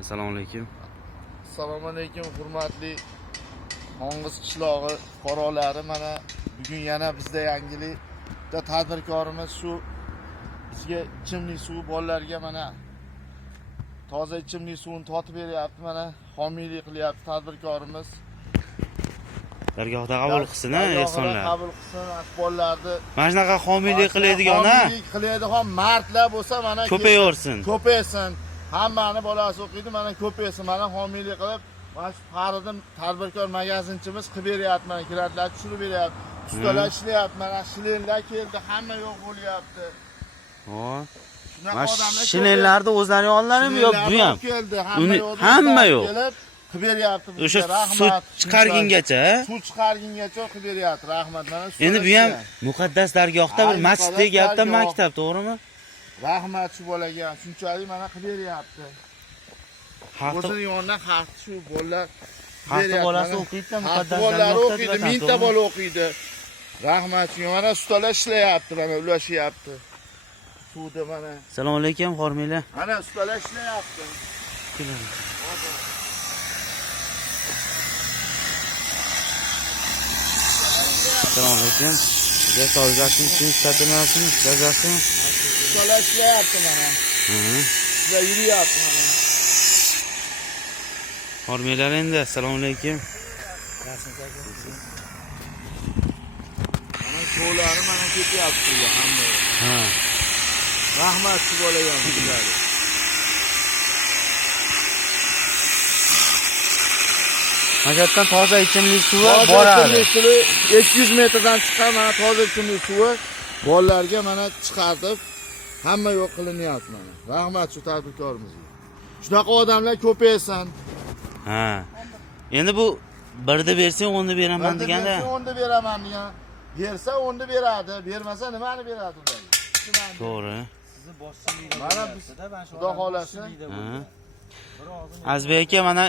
assalomu alaykum. Assalomu alaykum hurmatli Qo'ng'iz qishlog'i fuqarolari. Mana bugun yana bizda yangilikda tadbirkorimiz shu bizga ichimlik suvi bolalarga mana toza ichimlik suvini totib beryapti mana homiylik qilyapti tadbirkorimiz. Dargohda qabul qilsin a ehsonlar qabul qilsin bolalarni. Mana shunaqa homiylik qiladigan a homiylik qiladigan mardlar bo'lsa mana ko'payversin. ko'paysin hammani bolasi o'qiydi mana ko'paysin mana homiylik qilib mana shu faridim tadbirkor magazinchimiz qilib beryapti mana grantlar tushirib beryapti. Ustalar ishlayapti mana shlenlar keldi hamma yo'q bo'lyapti. Mana shinellarni o'zlarini yonlarimi yo bu ham keldi hamma yo'q. qilib beryapti o'sha suv chiqargungacha suv chiqargungacha qilib beryapti rahmat mana endi bu ham muqaddas dargohda bir masjid muqaddas tegyapti dargoh. maktab to'g'rimi rahmat shu bolaga shunchalik mana qilib beryapti o'zini yonidan xalqni shu bolalar beryapti. bolasi Mana o'qiydi Hafta muqaddas bolalari o'qiydi, mingta bola o'qiydi. Rahmat, shunga mana ustalar ishlayapti, mana ulashyapti. Suvda mana. assalomu alaykum hormanglar Mana ustalar ishlayapti. assalomu alaykum sizga sovg'asini tinch tatimasiz jazosimi Ustalar ishlayapti mana. Hı. Ular yuriyapti mana. hormanglar endi assalomu alaykum Mana suvlari mana ketyapti suvga hamma. ha mana shu yerdan toza ichimlik suvi Toza boradi ichimlik suvi 200 metrdan chiqqan mana toza ichimlik suvi bolalarga mana chiqartib hamma yo'q qilinyapti mana. Rahmat shu tadbirkorimizga. Shunaqa odamlar ko'paysin. ha endi bu birni bersang o'nni beraman deganda o'nda beraman degan. Bersa o'nda beradi, bermasa nimani beradi ularga? Tushunarli. to'g'ri Mana Xudo xolasa Ha. azbek aka mana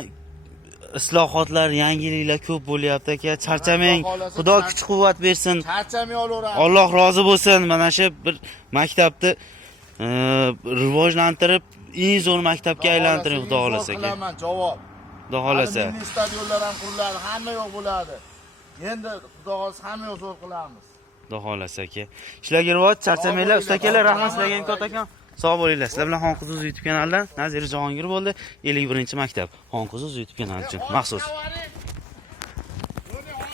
islohotlar yangiliklar ko'p bo'lyapti aka charchamang Xudo xohlasa kuch quvvat bersin charchamay olaveradi. alloh rozi bo'lsin mana shu bir maktabni rivojlantirib eng zo'r maktabga aylantiring xudo xohlasa Qilaman javob. xudo xohlasa Milliy stadionlar ham quriladi, hamma yo'q bo'ladi. Endi Xudo xolasa hamma yo'q zo'r qilamiz. xudo xohlasa aka ishlarga rivoj charchamanglar usta akalar rahmat sizlarga imkon akam sog' bo'linglar. Sizlar bilan xonquzuz youtube kanalidan nazira jahongir bo'ldi. Ellik birinchi maktab. Xonquzuz youtube kanali uchun maxsus.